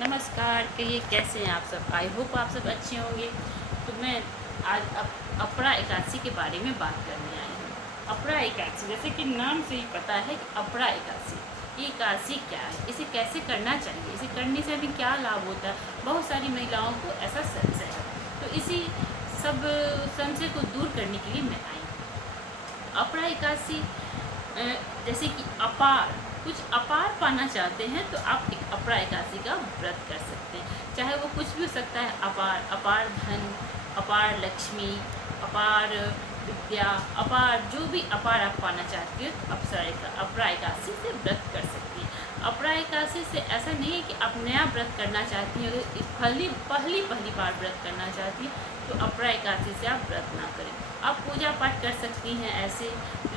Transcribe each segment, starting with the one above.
नमस्कार। कहिए कैसे हैं आप सब। आई होप आप सब अच्छे होंगे। तो मैं आज अपरा एकादशी के बारे में बात करने आई हूँ। अपरा एकादशी, जैसे कि नाम से ही पता है कि अपरा एकादशी, ये एकादशी क्या है, इसे कैसे करना चाहिए, इसे करने से हमें क्या लाभ होता है। बहुत सारी महिलाओं को ऐसा संशय है, तो इसी सब संशय को दूर करने के लिए मैं आई हूँ। अपरा एकादशी जैसे कि कुछ अपार पाना चाहते हैं तो आप एक अपरा एकादशी का व्रत कर सकते हैं। चाहे वो कुछ भी हो सकता है, अपार धन, अपार लक्ष्मी, अपार विद्या, अपार जो भी अपार आप पाना चाहती हो तो अपरा एकादशी से व्रत कर सकती हैं। अपरा एकादशी से ऐसा नहीं है कि आप नया व्रत करना चाहती हैं। अगर पहली बार व्रत करना चाहती हैं तो अपरा एकादशी से आप व्रत ना करें। आप पूजा पाठ कर सकती हैं ऐसे,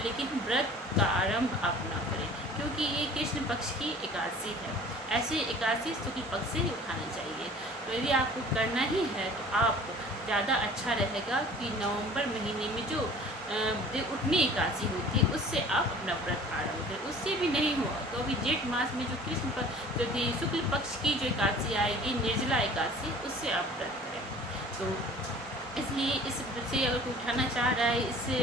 लेकिन व्रत का आरंभ आप ना करें, क्योंकि ये कृष्ण पक्ष की एकादशी है। ऐसे एकादशी शुक्ल पक्ष से ही उठाना चाहिए। तो यदि आपको करना ही है तो आप ज़्यादा अच्छा रहेगा कि नवंबर महीने में जो उठनी एकादशी होती है उससे आप अपना व्रत आरंभ करें। उससे भी नहीं हुआ तो अभी जेठ मास में जो कृष्ण पक्ष जो शुक्ल पक्ष की जो एकादशी आएगी, निर्जला एकादशी, उससे आप व्रत करें। तो इसलिए इससे अगर कोई उठाना चाह रहा है इससे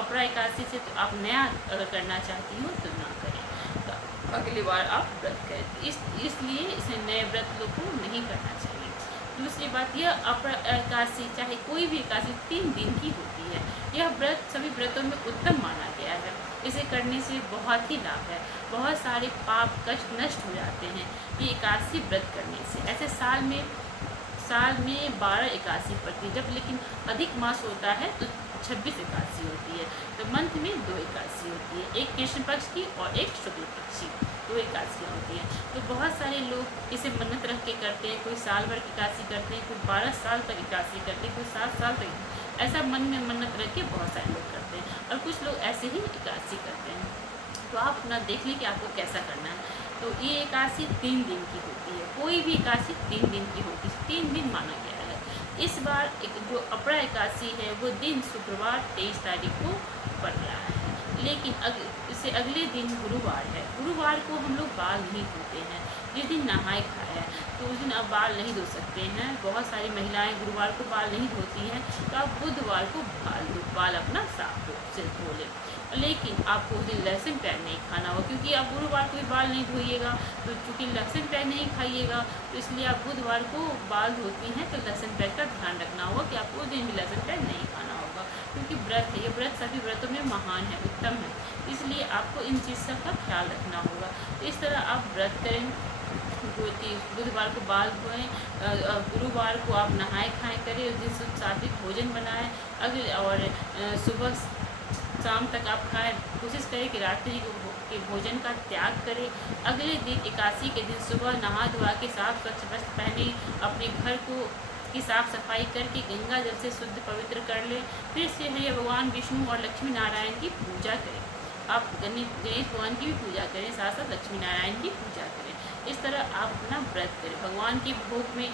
अपरा एकादशी से, तो आप नया अगर करना चाहती हो तो ना करें, तो अगली बार आप व्रत करें। इसलिए इसे नए व्रत लोग को नहीं करना चाहिए। दूसरी बात, यह अपरा एकादशी चाहे कोई भी एकादशी 3 दिन की होती है। यह व्रत सभी व्रतों में उत्तम माना गया है। इसे करने से बहुत ही लाभ है। बहुत सारे पाप कष्ट नष्ट हो जाते हैं ये एकादशी व्रत करने से। ऐसे साल में 12 एकादशी पड़ती है, जब लेकिन अधिक मास होता है तो 26 एकादशी होती है। तो मंथ में 2 एकादशी होती है, एक कृष्ण पक्ष की और एक शुक्ल पक्ष की, 2 एकादशियाँ होती हैं। तो बहुत सारे लोग इसे मन्नत रख के करते हैं। कोई साल भर की एकादशी करते हैं, कोई 12 साल तक एकादशी करते हैं, कोई 7 साल तक, ऐसा मन में मन्नत रख के बहुत सारे लोग करते हैं। और कुछ लोग ऐसे ही एकादशी करते हैं। तो आप अपना देख लें कि आपको कैसा करना है। तो ये एकादशी 3 दिन की होती है। कोई भी एकादशी 3 दिन की होती है, 3 दिन माना गया है। इस बार जो अपरा एकादशी है वो दिन शुक्रवार 23 तारीख को पड़ रहा है, लेकिन इससे अगले दिन गुरुवार है। गुरुवार को हम लोग बाल नहीं धोते हैं। जिस दिन नहाए खाए हैं तो उस दिन आप बाल नहीं धो सकते हैं। बहुत सारी महिलाएं गुरुवार को बाल नहीं धोती हैं, तो आप बुधवार को बाल अपना साफ से धो लें। लेकिन आपको उस दिन लहसुन प्याज नहीं खाना होगा, क्योंकि आप गुरुवार को भी बाल नहीं धोइएगा। तो चूँकि लहसुन प्याज नहीं खाइएगा, तो इसलिए आप बुधवार को बाल धोती हैं तो लहसुन प्याज का ध्यान रखना होगा कि आपको उस दिन भी लहसुन प्याज नहीं खाना होगा, क्योंकि व्रत है। ये व्रत सभी व्रतों में महान है, उत्तम है, इसलिए आपको इन चीज़ सब का ख्याल रखना होगा। तो इस तरह आप व्रत करें। बुधवार को बाल धोएं, गुरुवार को आप नहाए खाएँ करें, उस दिन सात्विक भोजन बनाएं। अगले और सुबह शाम तक आप खाएं। कोशिश करें कि रात्रि के भोजन का त्याग करें। अगले दिन एकादशी के दिन सुबह नहा धोआ के साफ स्वच्छ वस्त्र पहने, अपने घर की साफ सफाई करके गंगा जल से शुद्ध पवित्र कर लें। फिर से है भगवान विष्णु और लक्ष्मी नारायण की पूजा करें। आप गणेश भगवान की भी पूजा करें, साथ साथ लक्ष्मी नारायण की पूजा करें। इस तरह आप अपना व्रत करें। भगवान के भोग में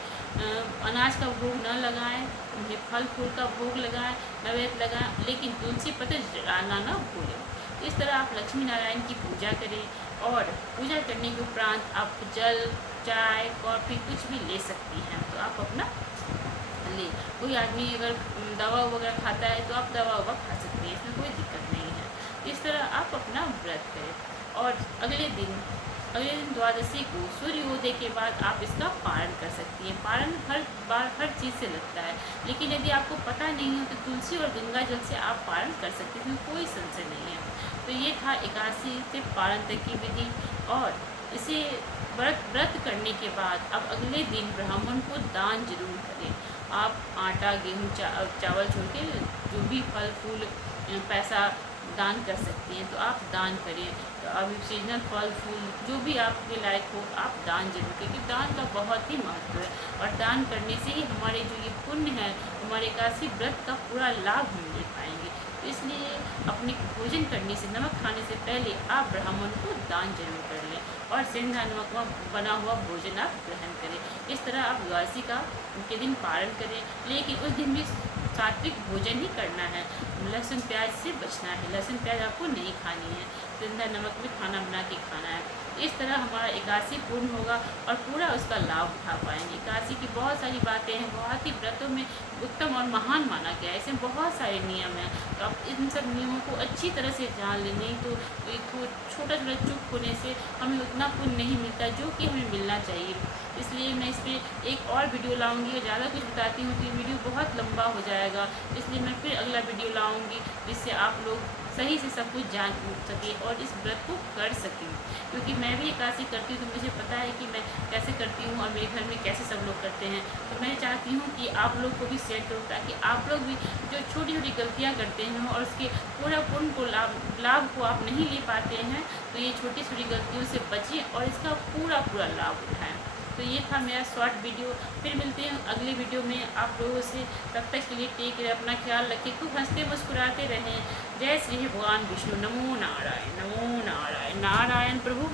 अनाज का भोग न लगाएं, उन्हें फल फूल का भोग लगाएं, नैवेद्य लगाएं, लेकिन तुलसी पत्र जलाना न भूलें। इस तरह आप लक्ष्मी नारायण की पूजा करें। और पूजा करने के उपरांत आप जल, चाय, कॉफ़ी कुछ भी ले सकती हैं, तो आप अपना ले। कोई आदमी अगर दवा वगैरह खाता है तो आप दवा वगैरह खा सकते हैं, इसमें कोई दिक्कत नहीं है। इस तरह आप अपना व्रत करें। और अगले दिन द्वादशी को सूर्योदय के बाद आप इसका पारण कर सकती हैं। पारण हर बार हर चीज़ से लगता है, लेकिन यदि आपको पता नहीं हो तो तुलसी और गंगा जल से आप पारण कर सकते हैं, कोई संशय नहीं है। तो ये था एकादशी से पारण तक की विधि। और इसे व्रत करने के बाद अब अगले दिन ब्राह्मण को दान जरूर करें। आप आटा, गेहूँ, चावल छोड़ के जो भी फल फूल, पैसा दान कर सकती हैं, तो आप दान करें। तो अब सीजनल फल फूल जो भी आपके लायक हो आप दान जरूर करें, क्योंकि दान का बहुत ही महत्व है। और दान करने से ही हमारे जो ये पुण्य है, हमारे एकादशी व्रत का पूरा लाभ हम ले पाएंगे। तो इसलिए अपने भोजन करने से, नमक खाने से पहले आप ब्राह्मण को दान जरूर कर लें और सेंधा नमक बना हुआ भोजन आप ग्रहण करें। इस तरह आप द्वादशी के दिन पारण करें, लेकिन उस दिन भी सात्विक भोजन ही करना है। लहसुन प्याज से बचना है, लहसुन प्याज आपको नहीं खानी है। सेंधा नमक में खाना बना के खाना है। इस तरह हमारा एकादशी पूर्ण होगा और पूरा उसका लाभ उठा पाएंगे। एकादशी की बहुत सारी बातें हैं, बहुत ही व्रतों में उत्तम और महान माना गया है। इसमें बहुत सारे नियम हैं, तो आप इन सब नियमों को अच्छी तरह से जान लें, नहीं तो छोटा छोटा चुप होने से हमें उतना पुण्य नहीं मिलता जो कि हमें मिलना चाहिए। इसलिए मैं इस पर एक और वीडियो लाऊंगी और ज़्यादा कुछ बताती हूँ तो ये वीडियो बहुत लंबा हो जाएगा, इसलिए मैं फिर अगला वीडियो लाऊंगी जिससे आप लोग सही से सब कुछ जान सके और इस व्रत को कर सकें। क्योंकि मैं भी एकादशी करती हूँ तो मुझे पता है कि मैं कैसे करती हूँ और मेरे घर में कैसे सब लोग करते हैं। तो मैं चाहती हूँ कि आप लोग को भी शेयर करूँ ताकि आप लोग भी जो छोटी छोटी गलतियाँ करते हैं और उसके पूरा पूर्ण को लाभ को आप नहीं ले पाते हैं, तो ये छोटी छोटी गलतियों से बचें और इसका पूरा पूरा लाभ उठाएँ। तो ये था मेरा शॉर्ट वीडियो। फिर मिलते हैं अगले वीडियो में आप लोगों से। तब तक के लिए टेक केयर, अपना ख्याल रखें, खूब हंसते मुस्कुराते रहें। जय श्री भगवान विष्णु। नमो नारायण, नमो नारायण, नारायण प्रभु।